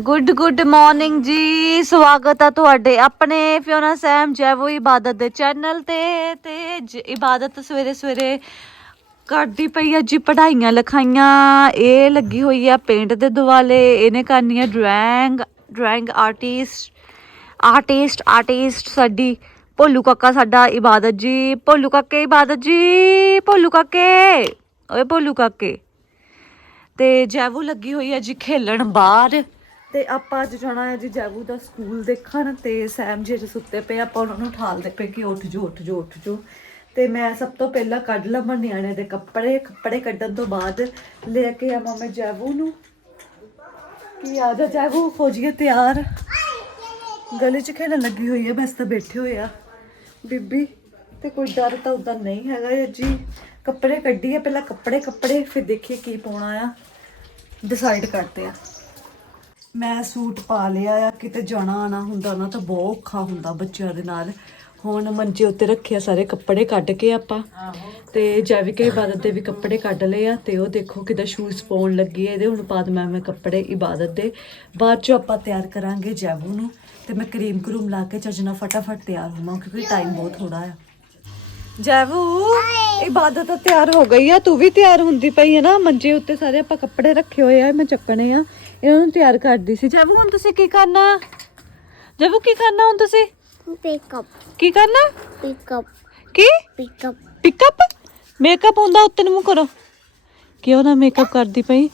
Good good morning ਜੀ। ਸਵਾਗਤ ਆ ਤੁਹਾਡੇ ਆਪਣੇ ਫਿਓਨਾ ਸੈਮ ਜੈਵੋ ਇਬਾਦਤ ਦੇ ਚੈਨਲ ਤੇ ਤੇ ਜ- ਇਬਾਦਤ ਸਵੇਰੇ ਸਵੇਰੇ ਕਰਦੀ ਪਈ ਆ ਜੀ ਪੜਾਈਆਂ ਲਿਖਾਈਆਂ। ਇਹ ਲੱਗੀ ਹੋਈ ਆ ਪੇਂਟ ਦੇ ਦੁਆਲੇ। ਇਹਨੇ ਕਰਨੀ ਆ drawing drawing artist artist artist ਸਾਡੀ। ਭੋਲੂ ਕਾਕਾ ਸਾਡਾ ਇਬਾਦਤ ਜੀ। ਭੋਲੂ ਕਾਕੇ ਇਬਾਦਤ ਜੀ। ਭੋਲੂ ਕਾਕੇ। ਓਏ ਭੋਲੂ ਕਾਕੇ। ਤੇ ਜੈਵੂ ਲੱਗੀ ਹੋਈ ਹੈ ਜੀ ਖੇਲਣ ਬਾਹਰ। ਤੇ ਆਪਾਂ ਅੱਜ ਜਾਣਾ ਹੈ ਜੀ ਜੈਵੂ ਦਾ ਸਕੂਲ ਦੇਖਣ ਤੇ ਸੈਮ ਜੀ ਅਜੇ ਸੁੱਤੇ ਪਏ ਆਪਾਂ ਉਹਨਾਂ ਨੂੰ ਉਠਾਲਦੇ ਪਏ ਕਿ ਉੱਠ ਜੋ ਉੱਠ ਜੋ ਉੱਠ ਜੋ ਤੇ ਮੈਂ ਸਭ ਤੋਂ ਪਹਿਲਾਂ ਕੱਢ ਲਵਾਂ ਨਿਆਣੇ ਦੇ ਕੱਪੜੇ ਕੱਪੜੇ ਕੱਢਣ ਤੋਂ ਬਾਅਦ ਲੈ ਕੇ ਆਵਾਂ ਮੈਂ ਜੈਵੂ ਨੂੰ। ਕੀ ਆ ਜਾ ਜੈਵੂ ਹੋ ਜੀਏ ਤਿਆਰ। ਗਲੀ 'ਚ ਖੇਡਣ ਲੱਗੀ ਹੋਈ ਹੈ ਬਸ ਤਾਂ ਬੈਠੇ ਹੋਏ ਆ। ਬੀਬੀ, ਤੇ ਕੋਈ ਡਰ ਤਾਂ ਉਦਾਂ ਨਹੀਂ ਹੈਗਾ ਇਹ ਜੀ। ਕੱਪੜੇ ਕੱਢੀਏ ਪਹਿਲਾਂ ਕੱਪੜੇ ਕੱਪੜੇ, ਫਿਰ ਦੇਖੀਏ ਕੀ ਪਾਉਣਾ ਆ। ਡਿਸਾਈਡ ਕਰਦੇ ਆ। ਮੈਂ ਸੂਟ ਪਾ ਲਿਆ ਆ, ਕਿਤੇ ਜਾਣਾ ਆਣਾ ਹੁੰਦਾ ਨਾ ਤਾਂ ਬਹੁਤ ਔਖਾ ਹੁੰਦਾ ਬੱਚਿਆਂ ਦੇ ਨਾਲ। ਹੁਣ ਮੰਜੇ ਉੱਤੇ ਰੱਖਿਆ ਸਾਰੇ ਕੱਪੜੇ ਕੱਢ ਕੇ ਆਪਾਂ। ਤੇ ਜੈਵਿਕ ਇਬਾਦਤ ਦੇ ਵੀ ਕੱਪੜੇ ਕੱਢ ਲਏ ਆ, ਤੇ ਉਹ ਦੇਖੋ ਕਿਦਾਂ ਸ਼ੂਜ਼ ਪਾਉਣ ਲੱਗੀ ਹੈ ਇਹਦੇ ਹੁਣ ਬਾਅਦ ਮੈਂ ਮੈਂ ਕੱਪੜੇ ਇਬਾਦਤ ਦੇ। ਬਾਅਦ ਚ ਆਪਾਂ ਤਿਆਰ ਕਰਾਂਗੇ ਜੈਵੂ ਨੂੰ, ਤੇ ਮੈਂ ਕਰੀਮ ਕਰੂਮ ਲਾ ਕੇ ਚੱਜਣਾ ਫਟਾਫਟ ਤਿਆਰ ਹੋਵਾਂ, ਕਿਉਂਕਿ ਟਾਈਮ ਬਹੁਤ ਥੋੜਾ ਆ। ਜੈਵੂ ਇਬਾਦਤ ਤਾਂ ਤਿਆਰ ਹੋ ਗਈ ਆ ਤੂੰ ਵੀ ਤਿਆਰ ਹੁੰਦੀ ਪਈ ਹੈ ਨਾ ਮੰਜੇ ਉੱਤੇ ਸਾਰੇ ਆਪਾਂ ਕੱਪੜੇ ਰੱਖੇ ਹੋਏ ਆ ਮੈਂ ਚੱਕਣੇ ਆ ਇਹਨਾਂ ਨੂੰ ਤਿਆਰ ਕਰਦੀ ਸੀ। ਜੈਵੂ ਹੁਣ ਤੁਸੀਂ ਕੀ ਕਰਨਾ? ਜੈਵੂ ਕੀ ਕਰਨਾ ਹੁਣ ਤੁਸੀਂ? Up, ਕੀ ਕਰਨਾ? Up, ਕੀ? Up. ਪਿਕਅਪ ਮੇਕਅਪ ਹੁੰਦਾ ਉੱਤੇ ਨੂੰ ਕਰੋ। ਕਿਉਂ ਨਾ ਮੇਕਅਪ ਕਰਦੀ ਪਈ?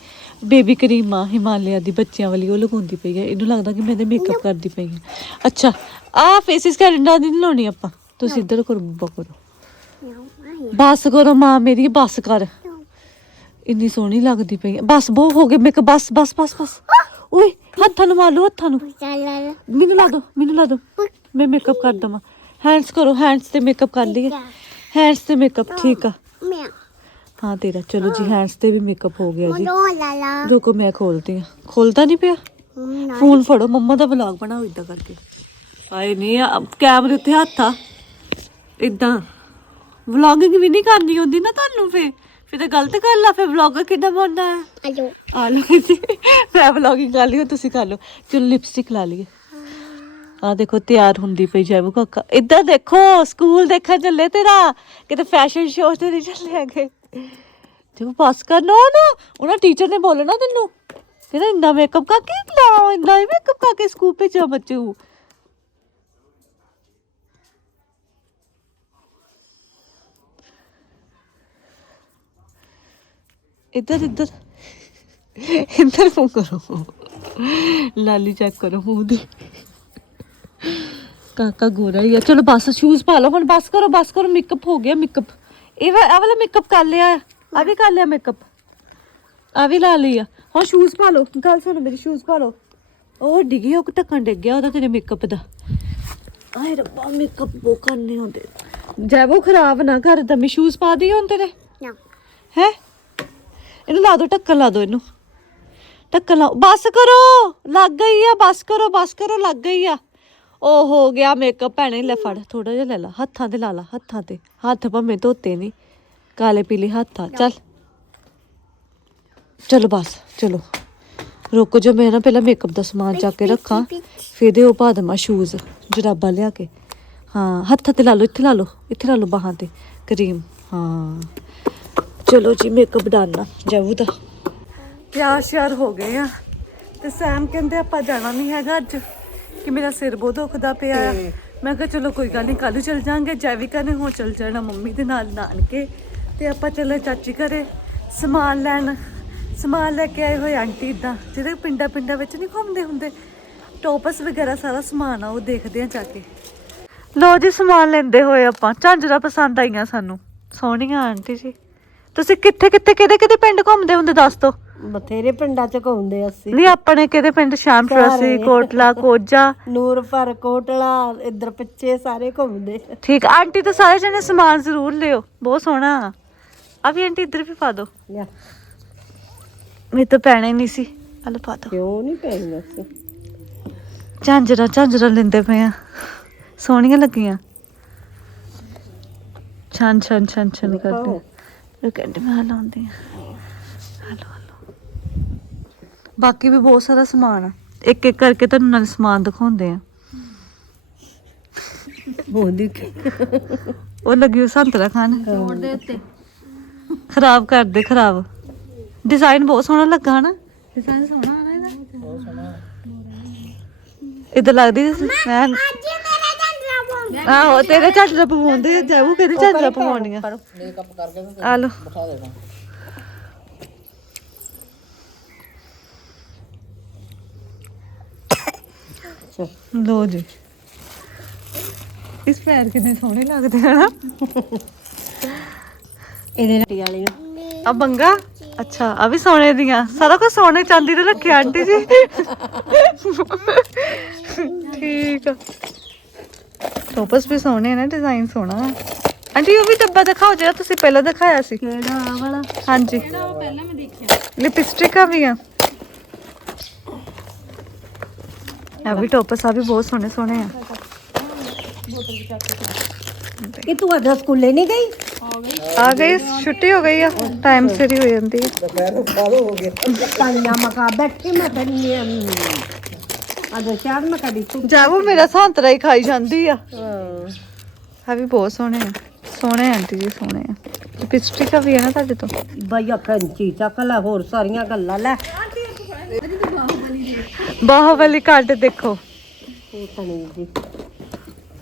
ਬੇਬੀ ਕਰੀਮ ਆ ਹਿਮਾਲਿਆ ਦੀ ਬੱਚਿਆਂ ਵਾਲੀ ਉਹ ਲਗਾਉਂਦੀ ਪਈ ਹੈ ਇਹਨੂੰ ਲੱਗਦਾ ਕਿ ਮੈਂ ਤੇ ਮੇਕਅਪ ਕਰਦੀ ਪਈ ਹਾਂ ਅੱਛਾ ਆ ਫੇਸਿਸ ਕੈਰੰਡਾ ਦੀ ਨਹੀਂ ਲਾਉਣੀ ਆਪਾਂ। ਤੁਸੀਂ ਇੱਧਰ ਕਰੋ ਬੱਬਾ ਕਰੋ। ਬਸ ਕਰੋ ਮਾਂ ਮੇਰੀ, ਬਸ ਕਰ। ਇੰਨੀ ਸੋਹਣੀ ਲੱਗਦੀ ਪਈ ਹੈ ਬਸ ਬਹੁਤ ਹੋ ਗਏ ਮੇਕਅਪ ਬਸ ਬਸ ਬਸ ਬਸ। ਓਏ, ਹੱਥਾਂ ਨੂੰ ਮਾਰ ਹੱਥਾਂ ਨੂੰ। ਮੈਨੂੰ ਲਾ ਦੋ, ਮੈਨੂੰ ਲਾ ਦੋ। ਮੈਂ ਮੇਕਅਪ ਕਰ ਦਵਾਂ। ਹੈਂਡਸ ਕਰੋ ਹੈਂਡਸ ਤੇ ਮੇਕਅਪ ਕਰ ਲਈਏ। ਹੈਂਡਸ ਤੇ ਮੇਕਅਪ ਠੀਕ ਆ। ਹਾਂ, ਤੇਰਾ। ਚਲੋ ਜੀ ਹੈਂਡਸ ਤੇ ਵੀ ਮੇਕਅਪ ਹੋ ਗਿਆ ਜੀ। ਰੁਕੋ, ਮੈਂ ਖੋਲਦੀ ਆ ਖੋਲਦਾ ਨਹੀਂ ਪਿਆ? ਫੋਨ ਫੜੋ। ਮੰਮਾ ਦਾ ਵਲੌਗ ਬਣਾਓ ਇਦਾਂ ਕਰਕੇ। ਆਏ ਨਹੀਂ ਆ। ਕੈਮਰੇ ਉੱਤੇ ਹੱਥ ਆ। ਇਦਾਂ ਵਲੌਗਿੰਗ ਵੀ ਨਹੀਂ ਕਰਨੀ ਹੁੰਦੀ ਨਾ ਤੁਹਾਨੂੰ ਫੇ ਫਿਰ ਤਾਂ ਗਲਤ ਕਰ ਲਾ ਫੇ ਵਲੌਗਰ ਕਿੱਦਾਂ ਬਣਦਾ ਹੈ? Hello. ਆ ਲਓ ਜੀ ਮੈਂ ਵਲੌਗਿੰਗ ਕਰ ਲਈ ਤੁਸੀਂ ਕਰ ਲਓ। ਚਲੋ ਲਿਪਸਟਿਕ ਲਾ ਲਈਏ। ਆ ਦੇਖੋ ਤਿਆਰ ਹੁੰਦੀ ਪਈ ਜੈਵੂ ਕਾਕਾ। ਇੱਧਰ ਦੇਖੋ ਸਕੂਲ ਦੇਖਣ ਚੱਲੇ ਤੇਰਾ। ਕਿਤੇ ਫੈਸ਼ਨ ਸ਼ੋਅ ਤੇ ਨਹੀਂ ਚੱਲੇ ਹੈਗੇ। ਜੋ ਪਾਸ ਕਰਨਾ। ਨਾ ਉਹਨਾਂ ਟੀਚਰ ਨੇ ਬੋਲਣਾ ਤੈਨੂੰ। ਕਹਿੰਦਾ ਇੰਨਾ ਮੇਕਅਪ ਕਰਕੇ ਲਾਓ ਇੰਨਾ ਮੇਕਅਪ ਕਰਕੇ ਸਕੂਲ ਭੇਜਿਆ ਬੱਚੇ ਇੱਧਰ ਇੱਧਰ। ਇੱਧਰ ਫੋਨ ਕਰੋ। ਲਾਲੀ ਚੈੱਕ ਕਰੋ ਮੂੰਹ ਦੀ। ਕਾਕਾ ਗੋਰਾ ਹੀ ਆ। ਚਲੋ ਬਸ ਸ਼ੂਜ਼ ਪਾ ਲਓ। ਹੁਣ ਬਸ ਕਰੋ ਬਸ ਕਰੋ। ਮੇਕਅਪ ਹੋ ਗਿਆ ਮੇਕਅਪ ਇਹ ਵਾ- ਆਹ ਵਾਲਾ ਮੇਕਅਪ ਕਰ ਲਿਆ। ਆ ਵੀ ਕਰ ਲਿਆ ਮੇਕਅਪ ਆ ਵੀ ਲਾ ਲਈ ਆ। ਹੁਣ ਸ਼ੂਜ਼ ਪਾ ਲਓ। ਗੱਲ ਸੁਣੋ ਮੇਰੀ ਸ਼ੂਜ਼ ਪਾ ਲਓ। ਉਹ ਡਿੱਗੀ ਉਹ ਢੱਕਣ ਡਿੱਗ ਗਿਆ ਉਹਦਾ ਤੇਰੇ ਮੇਕਅਪ ਦਾ। ਆਏ ਰੱਬਾ ਮੇਕਅਪ ਬੋ ਕਰਨੇ ਹੁੰਦੇ। ਜੈਵੋ ਖਰਾਬ ਨਾ ਕਰ ਦਮੀ। ਸ਼ੂਜ਼ ਪਾ ਦੀ ਹੁਣ ਤੇਰੇ. ਹੈ? ਇਹਨੂੰ ਲਾ ਦੋ ਢੱਕਣ ਲਾ ਦੋ ਇਹਨੂੰ। ਢੱਕਣ ਲਾਓ ਬਸ ਕਰੋ ਲੱਗ ਗਈ ਆ ਬਸ ਕਰੋ ਬਸ ਕਰੋ ਲੱਗ ਗਈ ਆ। ਉਹ ਹੋ ਗਿਆ ਮੇਕਅਪ ਭੈਣੇ ਲੈ ਫੜ ਥੋੜਾ ਜਿਹਾ ਲੈ ਲਾ ਹੱਥਾਂ ਤੇ ਲਾ ਲਾ ਹੱਥਾਂ ਤੇ। ਹੱਥ ਭਾਵੇਂ ਧੋਤੇ ਨਹੀਂ ਕਾਲੇ ਪੀਲੇ ਹੱਥ ਆ ਚੱਲ। ਚਲੋ ਬਸ ਚਲੋ। ਰੁਕ ਜਾ ਮੈਂ ਨਾ ਪਹਿਲਾਂ ਮੇਕਅਪ ਦਾ ਸਮਾਨ ਚੱਕ ਕੇ ਰੱਖਾਂ ਫਿਰ ਦੇ ਉਹ ਪਾ ਦੇਵਾਂ ਸ਼ੂਜ਼ ਜਰਾਬਾਂ ਲਿਆ ਕੇ। ਹਾਂ ਹੱਥਾਂ ਤੇ ਲਾ ਲਓ ਇੱਥੇ ਲਾ ਲਓ ਇੱਥੇ ਲਾ ਲਓ ਬਾਹਾਂ ਤੇ ਕਰੀਮ। ਹਾਂ। ਚਲੋ ਜੀ ਮੇਕਅਪ ਡਾਲਣਾ ਜਾਊ ਦਾ ਤਿਆਰ ਸ਼ਿਆਰ ਹੋ ਗਏ ਆ। ਤੇ ਸੈਮ ਕਹਿੰਦੇ ਆਪਾਂ ਜਾਣਾ ਨਹੀਂ ਹੈਗਾ ਅੱਜ ਕਿ ਮੇਰਾ ਸਿਰ ਬਹੁਤ ਦੁਖਦਾ ਪਿਆ ਆ। ਮੈਂ ਕਿਹਾ ਚਲੋ ਕੋਈ ਗੱਲ ਨਹੀਂ ਕੱਲ੍ਹ ਨੂੰ ਚੱਲ ਜਾਾਂਗੇ ਜੈਵਿਕਾ ਨੇ ਹੋ ਚੱਲ ਜਾਣਾ ਮੰਮੀ ਦੇ ਨਾਲ ਨਾਨਕੇ। ਤੇ ਆਪਾਂ ਚੱਲੇ ਚਾਚੀ ਘਰੇ ਸਮਾਨ ਲੈਣ। ਸਮਾਨ ਲੈ ਕੇ ਆਏ ਹੋਏ ਆਂਟੀ ਇਦਾਂ ਜਿਹੜੇ ਪਿੰਡਾਂ ਪਿੰਡਾਂ ਵਿੱਚ ਨਹੀਂ ਘੁੰਮਦੇ ਹੁੰਦੇ। ਟੋਪਸ ਵਗੈਰਾ ਸਾਰਾ ਸਮਾਨ ਆ ਉਹ ਦੇਖਦੇ ਆ ਜਾ ਕੇ। ਲੋ ਜੀ ਸਮਾਨ ਲੈਂਦੇ ਹੋਏ ਆਪਾਂ ਝਾਂਜਰਾ ਪਸੰਦ ਆਈਆਂ ਸਾਨੂੰ। ਸੋਹਣੀਆਂ ਆਂਟੀ ਜੀ। ਤੁਸੀਂ ਕਿੱਥੇ ਕਿੱਥੇ ਕਿਹਦੇ ਕਿਹਦੇ ਪਿੰਡ ਘੁੰਮਦੇ ਹੁੰਦੇ ਦੱਸ ਦੋ? ਬਥੇਰੇ ਪਿੰਡਾਂ ਚ ਘੁੰਮਦੇ ਅਸੀਂ। ਨਹੀਂ ਆਪਣੇ ਕਿਹਦੇ ਪਿੰਡ? ਸ਼ਾਮਪੁਰਾ ਸੀ ਕੋਟਲਾ ਕੋਜਾ ਨੂਰਪੁਰ ਕੋਟਲਾ ਇੱਧਰ ਪਿੱਛੇ ਸਾਰੇ ਘੁੰਮਦੇ। ਠੀਕ ਆਂਟੀ ਤਾਂ ਸਾਰੇ ਜਣੇ ਸਮਾਨ ਜ਼ਰੂਰ ਲਿਓ ਬਹੁਤ ਸੋਹਣਾ। ਆ ਆ ਵੀ ਆਂਟੀ ਇੱਧਰ ਵੀ ਪਾ ਦਿਓ ਲਿਆ, ਮੇਰੇ ਤਾਂ ਪੈਣਾ ਹੀ ਨਹੀਂ ਸੀ ਹਲ ਪਾ ਦਿਓ ਕਿਉਂ ਨਹੀਂ ਪੈਂਦਾ ਸੀ? ਝਾਂਜਰਾ ਝਾਂਜਰਾ ਲੈਂਦੇ ਪਏ ਆ। ਸੋਹਣੀਆਂ ਲੱਗੀਆਂ। ਛਾਨ ਛਾਨ ਛਾਨ ਛਾਨ ਕਰਦੇ। ਕਹਿੰਦੇ ਮੈਂ ਲਾਉਂਦੀ ਆ ਹਲੋ ਹਲੋ। ਬਾਕੀ ਵੀ ਬਹੁਤ ਸਾਰਾ ਸਮਾਨ ਆ। ਇੱਕ ਇੱਕ ਕਰਕੇ ਤੁਹਾਨੂੰ ਨਾਲ ਸਮਾਨ ਦਿਖਾਉਂਦੇ ਆ। ਉਹ ਦੇਖ। ਉਹ ਲੱਗੀ ਹੋਈ ਸੰਤਰਾ ਖਾਣ। ਜੋੜ ਦੇ ਉੱਤੇ। ਖਰਾਬ ਕਰਦੇ ਖਰਾਬ। ਡਿਜ਼ਾਈਨ ਬਹੁਤ ਸੋਹਣਾ ਲੱਗਾ ਨਾ। ਡਿਜ਼ਾਈਨ ਸੋਹਣਾ ਨਾ ਇਹਦਾ। ਬਹੁਤ ਸੋਹਣਾ ਇਦਾਂ ਲੱਗਦੀ ਮੈਂ ਅੱਜ ਮੇਰੇ ਚੰਦਰਾ ਬੋਲ ਆਹੋ ਤੇਰੇ ਝੱਟ ਦਾ ਪਵਾਉਂਦੇ ਜਾਊ ਕਿਹਦੇ ਝੱਟ ਦਾ ਪਵਾਉਣੀਆਂ? ਆ ਲੋ ਲੋ ਜੀ। ਇਸ ਪੈਰ ਕਿੰਨੇ ਸੋਹਣੇ ਲੱਗਦੇ ਹਨ ਇਹਦੇ ਨਾਲ ਵਾਲੀ ਨੂੰ ਆ ਬੰਗਾ? ਅੱਛਾ ਆ ਵੀ ਸੋਨੇ ਦੀਆਂ। ਸਾਰਾ ਕੁਝ ਸੋਨੇ ਚਾਂਦੀ ਦੇ ਰੱਖਿਆ ਆਂਟੀ ਜੀ। ਠੀਕ ਆ। ਟੋਪਸ ਵੀ ਸੋਹਣੇ ਨੇ ਡਿਜ਼ਾਈਨ ਸੋਹਣਾ। ਹੈ। ਆਂਟੀ ਉਹ ਵੀ ਡੱਬਾ ਦਿਖਾਓ ਜਿਹੜਾ ਤੁਸੀਂ ਪਹਿਲਾਂ ਦਿਖਾਇਆ ਸੀ। ਕਿਹੜਾ ਆਹ ਵਾਲਾ? ਹਾਂਜੀ। ਉਹ ਪਹਿਲਾਂ ਮੈਂ ਦੇਖਿਆ? ਲਿਪਸਟਿਕਾਂ ਵੀ ਆ। ਆ ਵੀ ਟੋਪਸ ਆ ਵੀ ਬਹੁਤ ਸੋਹਣੇ ਸੋਹਣੇ ਆ। ਕਿ ਤੂੰ ਅੱਜ ਸਕੂਲੇ ਨਹੀਂ ਗਈ? ਆ ਗਈ ਛੁੱਟੀ ਹੋ ਗਈ ਆ ਟਾਈਮ ਸਿਰ ਹੀ ਹੋ ਜਾਂਦੀ ਹੈ ਤਾਈਆਂ ਮਕਾ ਬੈਠੇ ਮੈਂ ਆ। ਅੱਜ ਚਾਰ ਮੈਂ ਕਦੀ ਤੂੰ ਜਾਵੋ ਮੇਰਾ ਸੰਤਰਾ ਹੀ ਖਾਈ ਜਾਂਦੀ ਆ। ਹਾਂ। ਆ ਵੀ ਬਹੁਤ ਸੋਹਣੇ ਆ। ਸੋਹਣੇ ਆ ਆਂਟੀ ਜੀ ਸੋਹਣੇ ਆ। ਲਿਪਸਟਿਕਾਂ ਵੀ ਆ ਨਾ ਤੁਹਾਡੇ ਤੋਂ? ਬਈ ਕੈਂਚੀ ਚੱਕ ਲੈ ਹੋਰ ਸਾਰੀਆਂ ਗੱਲਾਂ ਲੈ। ਬਾਹੁਬਲੀ ਕੱਟ ਦੇਖੋ। ਉਹ ਤਾਂ ਨਹੀਂ ਜੀ।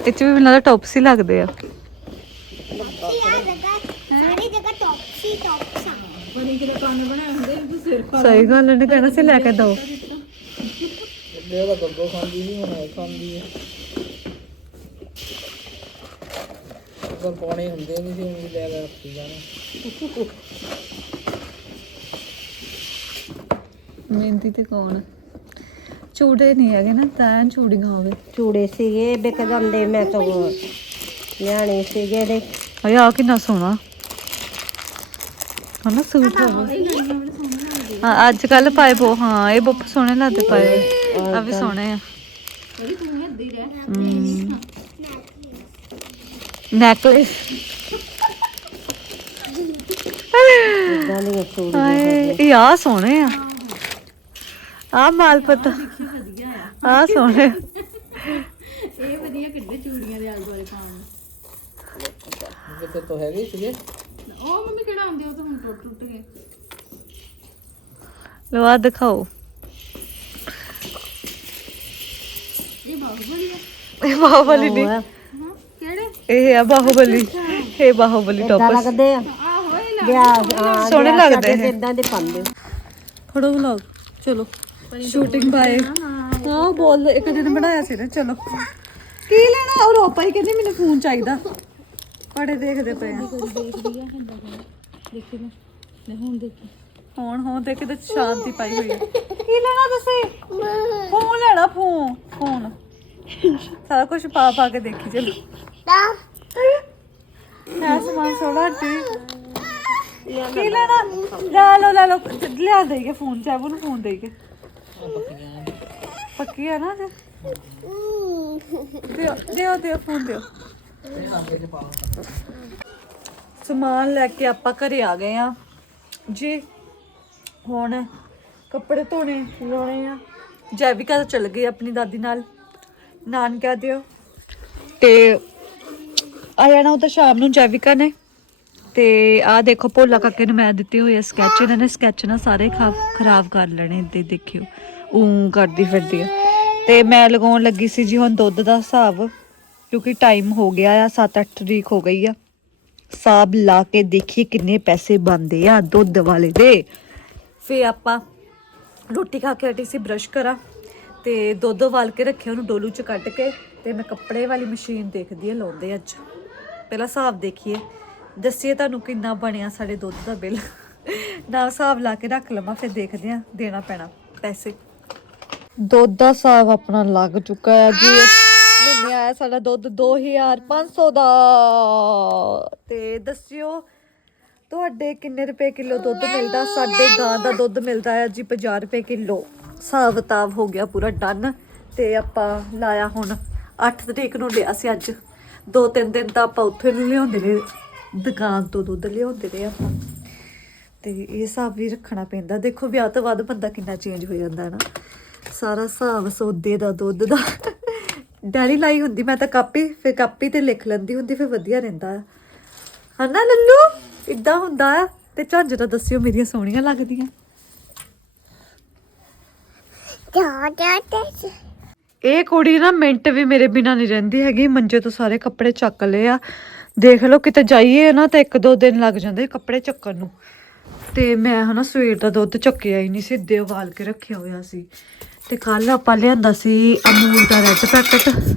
ਇਹ ਚ ਵੀ ਮੈਨੂੰ ਲੱਗਦਾ ਟੌਪਸ ਹੀ ਲੱਗਦੇ ਆ। ਸਾਰੀ ਜਗ੍ਹਾ ਸਾਰੀ ਜਗ੍ਹਾ ਟੌਪਸੀ ਟੌਪਸਾਂ ਬਣੀ ਕਿਤੇ ਕੰਨ ਬਣਾਏ ਹੁੰਦੇ ਤੂੰ ਸਿਰ ਸਹੀ ਗੱਲ ਇਹਨੇ ਕਹਿਣਾ ਸੀ ਲੈ ਕੇ ਦੋ ਪਾਉਣੇ ਹੁੰਦੇ ਨਹੀਂ ਸੀ ਉਂਗਲੀ ਲੈ ਲੈ ਰੱਖੀ ਜਾਣਾ ਮਹਿੰਦੀ ਤੇ ਕੌਣ ਚੂੜੇ ਨਹੀਂ ਹੈਗੇ ਨਾ ਤਾਂ ਚੂੜੀਆਂ ਹੋਵੇ ਚੂੜੇ ਸੀਗੇ ਬਿਕ ਜਾਂਦੇ ਮੈਂ ਤਾਂ ਨਿਆਣੇ ਸੀਗੇ ਦੇ ਅਰੇ ਆ ਕਿੰਨਾ ਸੋਹਣਾ ਹਨਾ ਸੂਟ ਹਾਂ ਅੱਜ ਕੱਲ ਪਾਏ ਬੋ ਹਾਂ ਇਹ ਬਹੁਤ ਸੋਹਣੇ ਲੱਗਦੇ ਪਾਏ ਆ ਵੀ ਸੋਹਣੇ ਆ। ਨੈਕਲੇਸ ਇਦਾਂ ਹਾਏ ਇਹ ਆ ਸੋਹਣੇ ਆ। ਆ ਮਾਲ ਪਤਾ ਆ ਸੋਹਣੇ। ਇਹ ਵਧੀਆ ਕਿੱਡੇ ਚੂੜੀਆਂ ਦੇ ਆਲੇ ਦੁਆਲੇ ਪਾਉਣ। ਨੂੰ ਕਿਤੇ ਤੋਂ ਹੈਗੇ ਸੀਗੇ। ਉਹ ਮੰਮੀ ਕਿਹੜਾ ਆਉਂਦੇ ਉਹ ਤਾਂ ਹੁਣ ਟੁੱਟ ਟੁੱਟ ਗਏ। ਲੋ ਆ ਦਿਖਾਓ। ਇਹ ਬਾਹੂਬਲੀ ਇਹ ਨਹੀਂ ਕਿਹੜੇ? ਇਹ ਆ ਬਾਹੁਬਲੀ। ਇਹ ਬਾਹੁਬਲੀ ਇਦਾਂ ਟੋਪਸ ਲੱਗਦੇ ਆ। ਆਹੋ ਇਹ ਸੋਹਣੇ ਲੱਗਦੇ ਸ਼ਾਦੀ ਹੈ। ਤੇ ਇਦਾਂ ਦੇ ਪਾਉਂਦੇ ਫੜੋ ਵਲੌਗ ਚਲੋ ਸ਼ੂਟਿੰਗ ਬਾਏ ਹਾਂ ਬੋਲ ਇੱਕ ਦਿਨ ਬਣਾਇਆ ਸੀ ਨਾ ਚਲੋ। ਕੀ ਲੈਣਾ? ਉਹ ਰੋਪਾ ਹੀ ਕਹਿੰਦੀ ਮੈਨੂੰ ਫੋਨ ਚਾਹੀਦਾ। ਬੜੇ ਦੇਖਦੇ ਪਏ ਆ। ਦੇਖੀ ਨਾ ਲੈ ਹੁਣ ਦੇਖੀ। ਹੁਣ ਹੁਣ ਤੇ ਕਿਤੇ ਸ਼ਾਂਤੀ ਪਾਈ ਹੋਈ ਹੈ ਕੀ ਲੈਣਾ ਤੁਸੀਂ? ਫੋਨ ਲੈਣਾ ਫੋਨ ਫੋਨ। ਸਾਰਾ ਕੁਝ ਪਾ ਪਾ ਕੇ ਦੇਖੀ ਚਲੋ। ਹੈ ਸਮਾਨ ਸੋੜਾ ਆਂਟੀ ਕੀ ਲੈਣਾ? ਲੈ ਲੈ ਲਓ। ਲਿਆ ਦੇਈਏ ਫੋਨ ਚਾਹੇ ਨੂੰ ਫੋਨ ਦੇਈਏ। ਪੱਕੀ ਆ ਨਾ। ਜੇ। ਦਿਓ ਦਿਓ ਦਿਓ ਫੋਨ ਦਿਓ। ਸਮਾਨ ਲੈ ਕੇ ਆਪਾਂ ਘਰੇ ਆ ਗਏ ਆ ਜੀ ਹੁਣ ਕੱਪੜੇ ਧੋਣੇ ਲਾਉਣੇ ਆ। ਜੈਵਿਕਾ ਤਾਂ ਚਲ ਗਈ ਆਪਣੀ ਦਾਦੀ ਨਾਲ। ਨਾਨਕਿਆ ਦਿਓ। ਤੇ ਆ ਜਾਣਾ ਉਹ ਤਾਂ ਸ਼ਾਮ ਨੂੰ, ਜੈਵਿਕਾ ਨੇ। ਤੇ ਆ ਦੇਖੋ ਭੋਲਾ ਕਾਕੇ ਨੂੰ ਮੈਂ ਦਿੱਤੀ ਹੋਈ ਹੈ ਸਕੈਚ ਇਹਨਾਂ ਨੇ ਸਕੈਚ ਨਾ ਸਾਰੇ ਖਾ- ਖਰਾਬ ਕਰ ਲੈਣੇ ਤੇ ਦੇਖਿਓ। ਉਹ ਕਰਦੀ ਫਿਰਦੀ ਆ। ਤੇ ਮੈਂ ਲਗਾਉਣ ਲੱਗੀ ਸੀ ਜੀ ਹੁਣ ਦੁੱਧ ਦਾ ਹਿਸਾਬ, ਕਿਉਂਕਿ ਟਾਈਮ ਹੋ ਗਿਆ ਆ 7-8 ਤਰੀਕ ਹੋ ਗਈ ਆ। ਹਿਸਾਬ ਲਾ ਕੇ ਦੇਖੀਏ ਕਿੰਨੇ ਪੈਸੇ ਬਣਦੇ ਆ ਦੁੱਧ ਵਾਲੇ ਦੇ। ਫੇ ਆਪਾਂ ਰੋਟੀ ਖਾ ਕੇ ਹਟੀ ਸੀ ਬ੍ਰਸ਼ ਕਰਾਂ। ਤੇ ਦੁੱਧ ਉਬਾਲ ਕੇ ਰੱਖਿਆ, ਉਹਨੂੰ ਡੋਲੂ ਚ ਕੱਢ ਕੇ ਤੇ ਮੈਂ ਕੱਪੜੇ ਵਾਲੀ ਮਸ਼ੀਨ ਦੇਖਦੀ ਆ ਲਾਉਂਦੇ ਅੱਜ। ਪਹਿਲਾਂ ਹਿਸਾਬ ਦੇਖੀਏ। ਦੱਸੀਏ ਤੁਹਾਨੂੰ ਕਿੰਨਾ ਬਣਿਆ ਸਾਡੇ ਦੁੱਧ ਦਾ ਬਿੱਲ। ਨਾ ਹਿਸਾਬ ਲਾ ਕੇ ਰੱਖ ਲਵਾਂ, ਫਿਰ ਦੇਖਦੇ ਆ ਦੇਣਾ ਪੈਣਾ ਪੈਸੇ। ਦੁੱਧ ਦਾ ਹਿਸਾਬ ਆਪਣਾ ਲੱਗ ਚੁੱਕਾ ਹੈ ਜੀ। ਮਹੀਨੇ ਆਇਆ ਸਾਡਾ ਦੁੱਧ 2500 ਦਾ। ਤੇ ਦੱਸਿਓ, ਤੁਹਾਡੇ ਕਿੰਨੇ ਰੁਪਏ ਕਿਲੋ ਦੁੱਧ ਮਿਲਦਾ? ਸਾਡੇ ਗਾਂ ਦਾ ਦੁੱਧ ਮਿਲਦਾ ਹੈ ਜੀ 50 ਰੁਪਏ ਕਿਲੋ। ਹਿਸਾਬ ਕਿਤਾਬ ਹੋ ਗਿਆ ਪੂਰਾ ਡਨ ਤੇ ਆਪਾਂ ਲਾਇਆ ਹੁਣ 8 ਤਰੀਕ ਨੂੰ ਲਿਆ ਸੀ ਅੱਜ। ਦੋ ਤਿੰਨ ਦਿਨ ਤਾਂ ਆਪਾਂ ਉੱਥੇ ਲਿਆਉਂਦੇ ਨੇ ਦੁਕਾਨ ਤੋਂ ਦੁੱਧ ਲਿਆਉਂਦੇ ਨੇ ਆਪਾਂ। ਤੇ ਇਹ ਹਿਸਾਬ ਵੀ ਰੱਖਣਾ ਪੈਂਦਾ। ਦੇਖੋ ਵਿਆਹ ਤੋਂ ਬਾਅਦ ਬੰਦਾ ਕਿੰਨਾ ਚੇਂਜ ਹੋ ਜਾਂਦਾ ਹੈ ਨਾ। ਸਾਰਾ ਹਿਸਾਬ ਸੌਦੇ ਦਾ, ਦੁੱਧ ਦਾ। ਡੈਡੀ ਲਾਈ ਹੁੰਦੀ, ਮੈਂ ਤਾਂ ਕਾਪੀ, ਫਿਰ ਕਾਪੀ ਤੇ ਲਿਖ ਲੈਂਦੀ ਹੁੰਦੀ, ਫਿਰ ਵਧੀਆ ਰਹਿੰਦਾ। ਆ ਹਨਾ ਲੱਲੂ? ਇਦਾਂ ਹੁੰਦਾ ਆ। ਤੇ ਝਾਂਜਰਾ ਦੱਸਿਓ, ਮੇਰੀਆਂ ਸੋਹਣੀਆਂ ਲੱਗਦੀਆਂ। ਇਹ ਕੁੜੀ ਨਾ ਮਿੰਟ ਵੀ ਮੇਰੇ ਬਿਨਾ ਨਹੀਂ ਰਹਿੰਦੀ ਹੈਗੀ। ਮੰਜੇ ਤੋਂ ਸਾਰੇ ਕੱਪੜੇ ਚੱਕ ਲਏ ਆ। ਦੇਖ ਲਓ, ਕਿਤੇ ਜਾਈਏ ਨਾ ਤਾਂ ਇੱਕ ਦੋ ਦਿਨ ਲੱਗ ਜਾਂਦੇ ਕੱਪੜੇ ਚੱਕਣ ਨੂੰ। ਤੇ ਮੈਂ ਹਨਾ ਸਵੇਰ ਦਾ ਦੁੱਧ ਚੱਕਿਆ ਹੀ ਨਹੀਂ ਸਿੱਧੇ ਉਬਾਲ ਕੇ ਰੱਖਿਆ ਹੋਇਆ ਸੀ। ਤੇ ਕੱਲ ਆਪਾਂ ਲਿਆਂਦਾ ਸੀ ਅਮੂਲ ਦਾ ਰੈੱਡ ਪੈਕਟ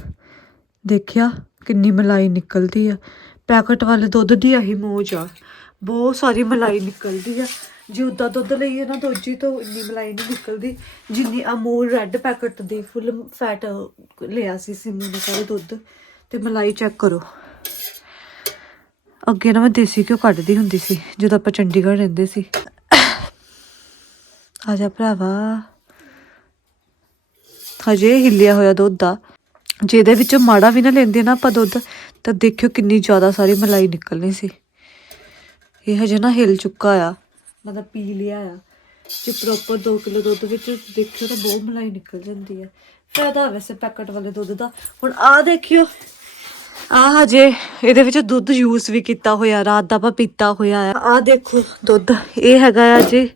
ਦੇਖਿਆ ਕਿੰਨੀ ਮਲਾਈ ਨਿਕਲਦੀ ਆ। ਪੈਕਟ ਵਾਲੇ ਦੁੱਧ ਦੀ ਆਹੀ ਮੋਜ ਆ। ਬਹੁਤ ਸਾਰੀ ਮਲਾਈ ਨਿਕਲਦੀ ਆ। ਜੇ ਉਦਾਂ ਦੁੱਧ ਲਈਏ ਨਾ ਦੋਜੀ ਤੋਂ ਇੰਨੀ ਮਲਾਈ ਨਹੀਂ ਨਿਕਲਦੀ, ਜਿੰਨੀ ਅਮੂਲ ਰੈੱਡ ਪੈਕਟ ਦੀ ਫੁੱਲ ਫੈਟ ਲਿਆ ਸੀ ਸਿਮੂ ਨੇ ਸਾਰੇ ਦੁੱਧ, ਤੇ ਮਲਾਈ ਚੈੱਕ ਕਰੋ। ਅੱਗੇ ਨਾ ਮੈਂ ਦੇਸੀ ਘਿਓ ਕੱਢਦੀ ਹੁੰਦੀ ਸੀ, ਜਦੋਂ ਆਪਾਂ ਚੰਡੀਗੜ੍ਹ ਰਹਿੰਦੇ ਸੀ। ਆ ਜਾ ਭਰਾਵਾ। ਹਜੇ ਹਿੱਲਿਆ ਹੋਇਆ ਦੁੱਧ ਆ ਜਿਹਦੇ ਵਿੱਚ ਮਾੜਾ ਵੀ ਨਾ ਲੈਂਦੇ ਨਾ ਆਪਾਂ ਦੁੱਧ, ਤਾਂ ਦੇਖਿਓ ਕਿੰਨੀ ਜ਼ਿਆਦਾ ਸਾਰੀ ਮਲਾਈ ਨਿਕਲਣੀ ਸੀ। ਇਹ ਹਜੇ ਨਾ ਹਿੱਲ ਚੁੱਕਾ ਆ। ਮਤਲਬ ਪੀ ਲਿਆ ਆ। ਜੇ ਪ੍ਰੋਪਰ 2 ਕਿਲੋ ਦੁੱਧ ਵਿੱਚ ਦੇਖਿਓ ਤਾਂ ਬਹੁਤ ਮਲਾਈ ਨਿਕਲ ਜਾਂਦੀ ਹੈ ਫਾਇਦਾ ਵੈਸੇ ਪੈਕਟ ਵਾਲੇ ਦੁੱਧ ਦਾ। ਹੁਣ ਆ ਦੇਖਿਓ। ਆਹ ਹਜੇ ਇਹਦੇ ਵਿੱਚ ਦੁੱਧ ਯੂਜ਼ ਵੀ ਕੀਤਾ ਹੋਇਆ, ਰਾਤ ਦਾ ਆਪਾਂ ਪੀਤਾ ਹੋਇਆ ਆ। ਆ ਦੇਖੋ ਦੁੱਧ। ਇਹ ਹੈਗਾ ਆ ਜੀ,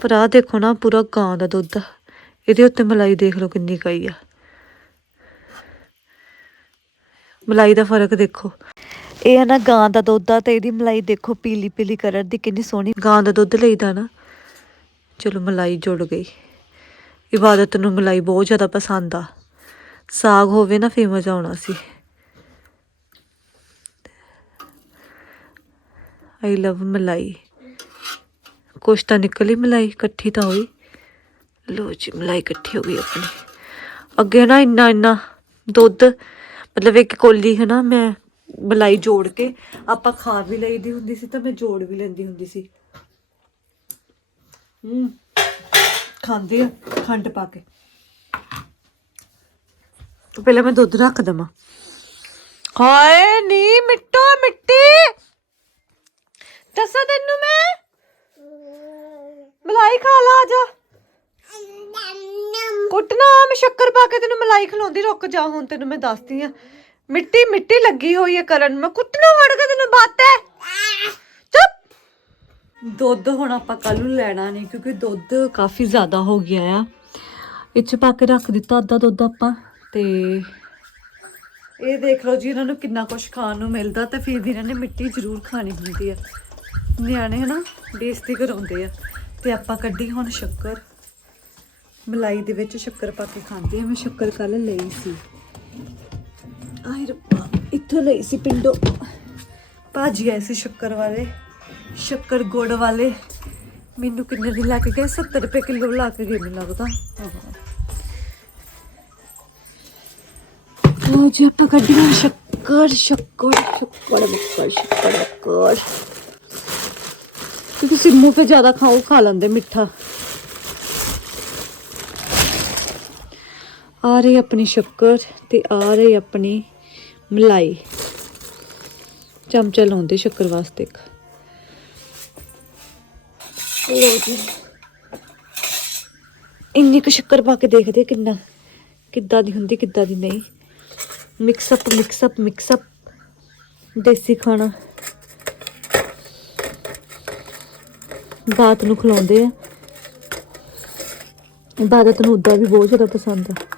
ਪਰ ਆਹ ਦੇਖੋ ਨਾ, ਪੂਰਾ ਗਾਂ ਦਾ ਦੁੱਧ। ਇਹਦੇ ਉੱਤੇ ਮਲਾਈ ਦੇਖ ਲਓ ਕਿੰਨੀ ਕਈ ਆ। ਮਲਾਈ ਦਾ ਫ਼ਰਕ ਦੇਖੋ। ਇਹ ਹੈ ਨਾ ਗਾਂ ਦਾ ਦੁੱਧ ਆ ਤੇ ਇਹਦੀ ਮਲਾਈ ਦੇਖੋ ਪੀਲੀ ਪੀਲੀ ਕਲਰ ਦੀ ਕਿੰਨੀ ਸੋਹਣੀ। ਗਾਂ ਦਾ ਦੁੱਧ ਲਈਦਾ ਨਾ। ਚਲੋ ਮਲਾਈ ਜੁੜ ਗਈ। ਇਬਾਦਤ ਨੂੰ ਮਲਾਈ ਬਹੁਤ ਜ਼ਿਆਦਾ ਪਸੰਦ ਆ। ਸਾਗ ਹੋਵੇ ਨਾ ਫੇਰ ਮਜ਼ਾ ਆਉਣਾ ਸੀ। ਆਈ ਲਵ ਮਲਾਈ। ਕੁਛ ਤਾਂ ਨਿਕਲੀ ਮਲਾਈ, ਇਕੱਠੀ ਤਾਂ ਹੋਈ। ਲੋ ਜੀ, ਮਲਾਈ ਇਕੱਠੀ ਹੋ ਗਈ ਆਪਣੀ। ਅੱਗੇ ਨਾ ਇੰਨਾ ਇੰਨਾ ਦੁੱਧ, ਮਤਲਬ ਇੱਕ ਕੋਲੀ ਹੈ ਨਾ ਮੈਂ ਮਲਾਈ ਜੋੜ ਕੇ ਆਪਾਂ ਖਾ ਵੀ ਲਈਦੀ ਹੁੰਦੀ ਸੀ ਤਾਂ ਮੈਂ ਜੋੜ ਵੀ ਲੈਂਦੀ ਹੁੰਦੀ ਸੀ। ਹੂੰ। ਖਾਂਦੇ ਆ, ਖੰਡ ਪਾ ਕੇ। ਤਾਂ ਪਹਿਲਾਂ ਮੈਂ ਦੁੱਧ ਰੱਖ ਦਵਾਂ। ਹਾਏ ਨੀ ਮਿੱਟੋ ਮਿੱਟੀ ਦੱਸਾਂ ਤੈਨੂੰ ਮੈਂ? ਮਲਾਈ ਖਾ ਲਾ ਜਾ। ਕੁੱਟਣਾ ਮੈਂ ਸ਼ੱਕਰ ਪਾ ਕੇ ਤੈਨੂੰ ਮਲਾਈ ਖਿਲਾਉਂਦੀ, ਰੁਕ ਜਾ ਹੁਣ ਤੈਨੂੰ ਮੈਂ ਦੱਸਦੀ ਆ। ਮਿੱਟੀ ਮਿੱਟੀ ਲੱਗੀ ਹੋਈ ਹੈ ਕਰਨ ਮੈਂ ਕੁੱਟਣਾ ਵੜ ਕੇ ਤੈਨੂੰ ਬਾਤ ਹੈ। ਚੁੱਪ। ਦੁੱਧ ਹੁਣ ਆਪਾਂ ਕੱਲ ਨੂੰ ਲੈਣਾ ਨਹੀਂ, ਕਿਉਂਕਿ ਦੁੱਧ ਕਾਫੀ ਜ਼ਿਆਦਾ ਹੋ ਗਿਆ ਆ। ਇਹ 'ਚ ਪਾ ਕੇ ਰੱਖ ਦਿੱਤਾ ਅੱਧਾ ਦੁੱਧ ਆਪਾਂ, ਤੇ ਇਹ ਦੇਖ ਲਓ ਜੀ, ਇਹਨਾਂ ਨੂੰ ਕਿੰਨਾ ਕੁਝ ਖਾਣ ਨੂੰ ਮਿਲਦਾ ਤੇ ਫਿਰ ਵੀ ਇਹਨਾਂ ਨੇ ਮਿੱਟੀ ਜ਼ਰੂਰ ਖਾਣੀ ਹੁੰਦੀ ਆ। ਨਿਆਣੇ ਹਨਾ, ਬੇਇੱਜ਼ਤੀ ਕਰਾਉਂਦੇ ਆ। ਤੇ ਆਪਾਂ ਕੱਢੀ ਹੁਣ ਸ਼ੱਕਰ। ਮਲਾਈ ਦੇ ਵਿੱਚ ਸ਼ੱਕਰ ਪਾ ਕੇ ਖਾਂਦੇ ਆ। ਮੈਂ ਸ਼ੱਕਰ ਕੱਲ ਲਈ ਸੀ। ਆਏ ਰੱਬਾ ਇੱਥੋਂ ਲਈ ਸੀ ਪਿੰਡੋਂ। ਭਾਜੀ ਆਏ ਸੀ ਸ਼ੱਕਰ ਵਾਲੇ, ਸ਼ੱਕਰ ਗੁੜ ਵਾਲੇ। ਮੈਨੂੰ ਕਿੰਨੇ ਦੀ ਲੱਗ ਗਏ? 70 ਰੁਪਏ ਕਿਲੋ ਲਾ ਕੇ ਗਏ ਮੈਨੂੰ ਲੱਗਦਾ। ਲੋ ਜੀ, ਆਪਾਂ ਕੱਢੀਆਂ ਸ਼ੱਕਰ ਸ਼ੱਕਰ ਸ਼ੱਕਰ ਸ਼ੱਕਰ ਸ਼ੱਕਰ। ਸ਼ੱਕਰ ਕਿਉਂਕਿ ਸਿੰਮੂ ਤੇ ਜ਼ਿਆਦਾ ਖਾਓ, ਖਾ ਲੈਂਦੇ ਮਿੱਠਾ। ਆ ਰਹੀ ਆਪਣੀ ਸ਼ੱਕਰ ਤੇ ਆ ਰਹੀ ਆਪਣੀ ਮਲਾਈ। ਚਮਚਾ ਲਾਉਂਦੇ ਸ਼ੱਕਰ ਵਾਸਤੇ ਲੋ ਜੀ। ਇੰਨੀ ਕੁ ਸ਼ੱਕਰ ਪਾ ਕੇ ਦੇਖਦੇ ਕਿੰਨਾ, ਕਿੱਦਾਂ ਦੀ ਹੁੰਦੀ, ਕਿੱਦਾਂ ਦੀ ਨਹੀਂ। Mix up mix up mix up ਦੇਸੀ ਖਾਣਾ। ਬਾਤ ਨੂੰ ਖਿਲਾਉਂਦੇ ਆ। ਇਬਾਦਤ ਨੂੰ ਉਦਾਂ ਵੀ ਬਹੁਤ ਜ਼ਿਆਦਾ ਪਸੰਦ ਆ।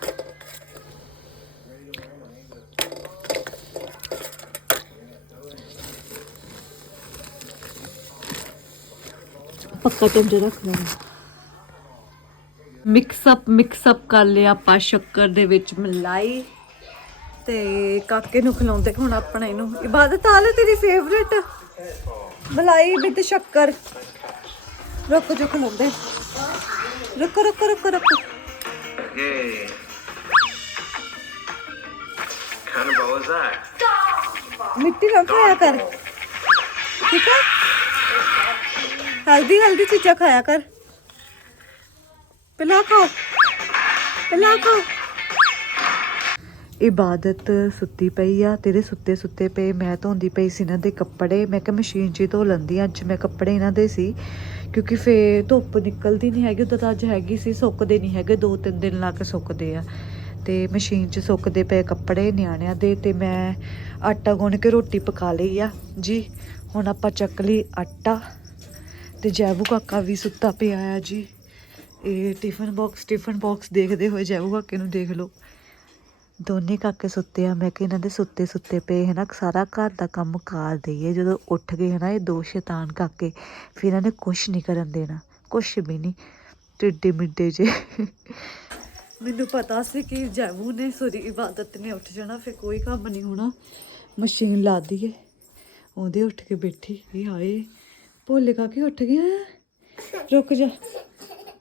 ਪੱਕਾ ਚਮਚਾ ਰੱਖ ਲੈਣਾ। ਮਿਕਸ ਅਪ ਮਿਕਸ ਅਪ ਕਰ ਲਿਆ ਆਪਾਂ ਸ਼ੱਕਰ ਦੇ ਵਿੱਚ ਮਲਾਈ ਤੇ ਕਾਕੇ ਨੂੰ ਖਿਲਾਉਂਦੇ ਹੁਣ ਆਪਣਾ ਇਹਨੂੰ ਇਬਾਦਤ ਆ ਲੈ ਤੇਰੀ ਫੇਵਰੇਟ ਮਲਾਈ ਵਿੱਚ ਸ਼ੱਕਰ। ਰੁਕ ਜੋ ਖਿਲਾਉਂਦੇ। ਰੁਕ ਰੁਕ ਰੁਕ ਰੁਕ। is that? ਮਿੱਟੀ ਨਾ ਖਾਇਆ ਕਰ। ਠੀਕ ਹੈ? ਹਲਦੀ ਹਲਦੀ ਚੀਜ਼ਾਂ ਖਾਇਆ ਕਰ। ਪਹਿਲਾਂ ਖਾਓ। ਪਹਿਲਾਂ ਖਾਓ। ਇਬਾਦਤ ਸੁੱਤੀ ਪਈ ਆ, ਤੇਰੇ ਸੁੱਤੇ ਸੁੱਤੇ ਪਏ, ਮੈਂ ਧੋਂਦੀ ਪਈ ਸੀ ਇਹਨਾਂ ਦੇ ਕੱਪੜੇ। ਮੈਂ ਕਿਹਾ ਮਸ਼ੀਨ 'ਚ ਹੀ ਧੋ ਲੈਂਦੀ ਅੱਜ ਮੈਂ ਕੱਪੜੇ ਇਹਨਾਂ ਦੇ ਸੀ। ਕਿਉਂਕਿ ਫੇ ਧੁੱਪ ਨਿਕਲਦੀ ਨਹੀਂ ਹੈਗੀ, ਉਦੋਂ ਤਾਂ ਅੱਜ ਹੈਗੀ ਸੀ, ਸੁੱਕਦੇ ਨਹੀਂ ਹੈਗੇ, ਦੋ ਤਿੰਨ ਦਿਨ ਲਾ ਕੇ ਸੁੱਕਦੇ ਆ। ਤੇ ਮਸ਼ੀਨ 'ਚ ਸੁੱਕਦੇ ਪਏ ਕੱਪੜੇ ਨਿਆਣਿਆਂ ਦੇ, ਤੇ ਮੈਂ ਆਟਾ ਗੁੰਨ ਕੇ ਰੋਟੀ ਪਕਾ ਲਈ ਆ। ਜੀ, ਹੁਣ ਆਪਾਂ ਚੱਕ ਲਈ ਆਟਾ। ਤੇ ਜੈਬੂ ਕਾਕਾ ਵੀ ਸੁੱਤਾ ਪਿਆ ਆ ਜੀ। ਇਹ ਟਿਫਨ ਬਾਕਸ ਟਿਫਨ ਬਾਕਸ ਦੇਖਦੇ ਹੋਏ ਜੈਬੂ ਕਾਕੇ ਨੂੰ ਦੇਖ ਲਓ। ਦੋਨੇ ਕਾਕੇ ਸੁੱਤੇ ਆ। ਮੈਂ ਕਿ ਇਹਨਾਂ ਦੇ ਸੁੱਤੇ ਸੁੱਤੇ ਪਏ ਹੈ ਨਾ ਸਾਰਾ ਘਰ ਦਾ ਕੰਮ ਕਾਰ ਦਈਏ ਜਦੋਂ ਉੱਠ ਗਏ ਹੈ ਨਾ ਇਹ ਦੋ ਸ਼ੈਤਾਨ ਕਾਕੇ, ਫਿਰ ਇਹਨਾਂ ਨੇ ਕੁਛ ਨਹੀਂ ਕਰਨ ਦੇਣਾ। ਕੁਛ ਵੀ ਨਹੀਂ, ਟਿੱਡੇ ਮਿੱਡੇ ਜੇ। ਮੈਨੂੰ ਪਤਾ ਸੀ ਕਿ ਜੈਵੂ ਨੇ, ਸੋਰੀ, ਇਬਾਦਤ ਨੇ ਉੱਠ ਜਾਣਾ, ਫਿਰ ਕੋਈ ਕੰਮ ਨਹੀਂ ਹੋਣਾ। ਮਸ਼ੀਨ ਲਾ ਦਈਏ। ਉਹਦੇ ਉੱਠ ਕੇ ਬੈਠੀ, ਇਹ ਹਾਏ ਭੋਲੇ ਕਾਕੇ ਉੱਠ ਗਿਆ ਰੁਕ ਜਾ।